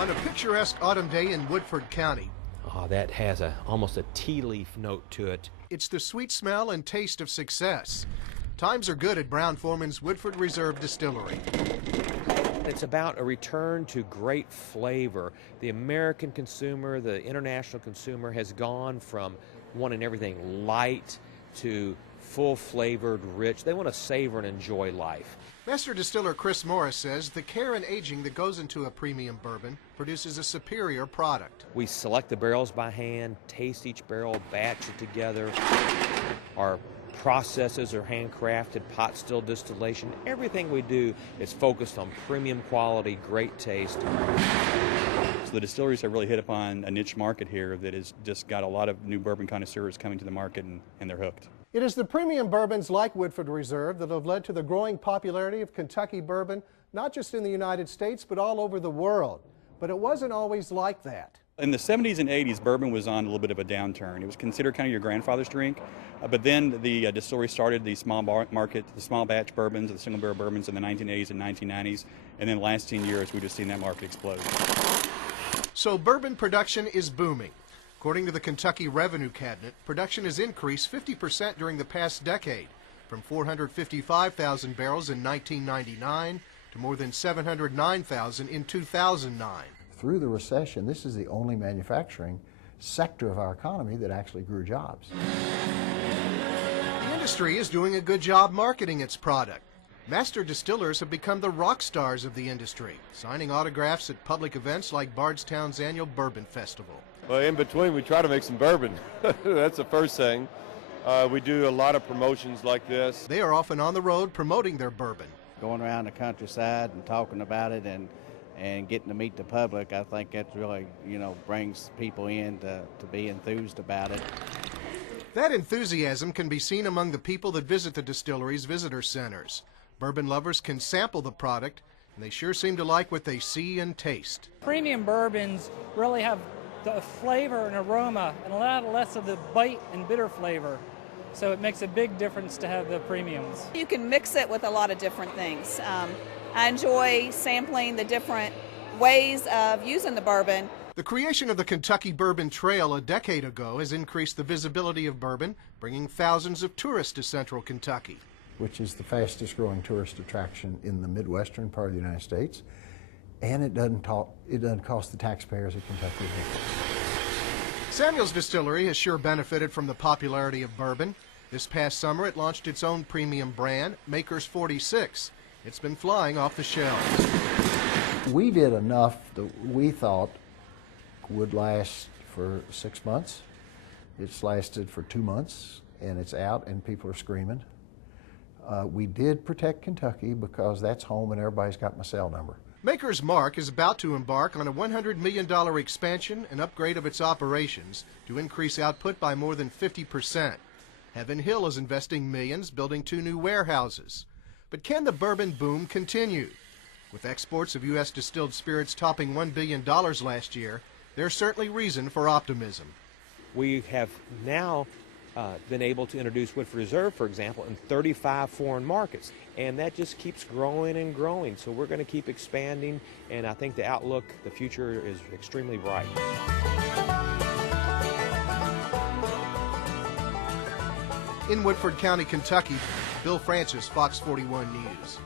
On a picturesque autumn day in Woodford County, That has almost a tea leaf note to it. it's the sweet smell and taste of success. Times are good at Brown-Forman's Woodford Reserve Distillery. It's about a return to great flavor. The American consumer, the international consumer has gone from wanting everything light to full-flavored, rich. They want to savor and enjoy life. Master distiller Chris Morris says the care and aging that goes into a premium bourbon produces a superior product. We select the barrels by hand, taste each barrel, batch it together. Our processes are handcrafted, pot still distillation. Everything we do is focused on premium quality, great taste. So the distilleries have really hit upon a niche market here that has just got a lot of new bourbon connoisseurs coming to the market, and they're hooked. It is the premium bourbons like Woodford Reserve that have led to the growing popularity of Kentucky bourbon, not just in the United States, but all over the world. But it wasn't always like that. In the 70s and 80s, bourbon was on a little bit of a downturn. It was considered kind of your grandfather's drink, but then the distillery started the small market, the small batch bourbons, the single barrel bourbons in the 1980s and 1990s, and then the last 10 years we've just seen that market explode. So bourbon production is booming. According to the Kentucky Revenue Cabinet, production has increased 50% during the past decade, from 455,000 barrels in 1999 to more than 709,000 in 2009. Through the recession, this is the only manufacturing sector of our economy that actually grew jobs. The industry is doing a good job marketing its product. Master distillers have become the rock stars of the industry, signing autographs at public events like Bardstown's annual Bourbon Festival. Well, in between, we try to make some bourbon. That's the first thing. We do a lot of promotions like this. They are often on the road promoting their bourbon. Going around the countryside and talking about it and getting to meet the public, I think that really, brings people in to be enthused about it. That enthusiasm can be seen among the people that visit the distillery's visitor centers. Bourbon lovers can sample the product, and they sure seem to like what they see and taste. Premium bourbons really have the flavor and aroma and a lot less of the bite and bitter flavor. So it makes a big difference to have the premiums. You can mix it with a lot of different things. I enjoy sampling the different ways of using the bourbon. The creation of the Kentucky Bourbon Trail a decade ago has increased the visibility of bourbon, bringing thousands of tourists to central Kentucky. Which is the fastest growing tourist attraction in the Midwestern part of the United States. And it doesn't cost the taxpayers of Kentucky. Samuel's Distillery has sure benefited from the popularity of bourbon. This past summer, it launched its own premium brand, Maker's 46. It's been flying off the shelves. We did enough that we thought would last for 6 months. It's lasted for 2 months, and it's out, and people are screaming. We did protect Kentucky because that's home, and everybody's got my cell number. Maker's Mark is about to embark on a $100 million expansion and upgrade of its operations to increase output by more than 50%. Heaven Hill is investing millions building 2 new warehouses. But can the bourbon boom continue? With exports of U.S. distilled spirits topping $1 billion last year, there's certainly reason for optimism. We have now been able to introduce Woodford Reserve, for example, in 35 foreign markets, and that just keeps growing and growing. So we're going to keep expanding, and I think the outlook, the future is extremely bright. In Woodford County, Kentucky, Bill Francis, Fox 41 News.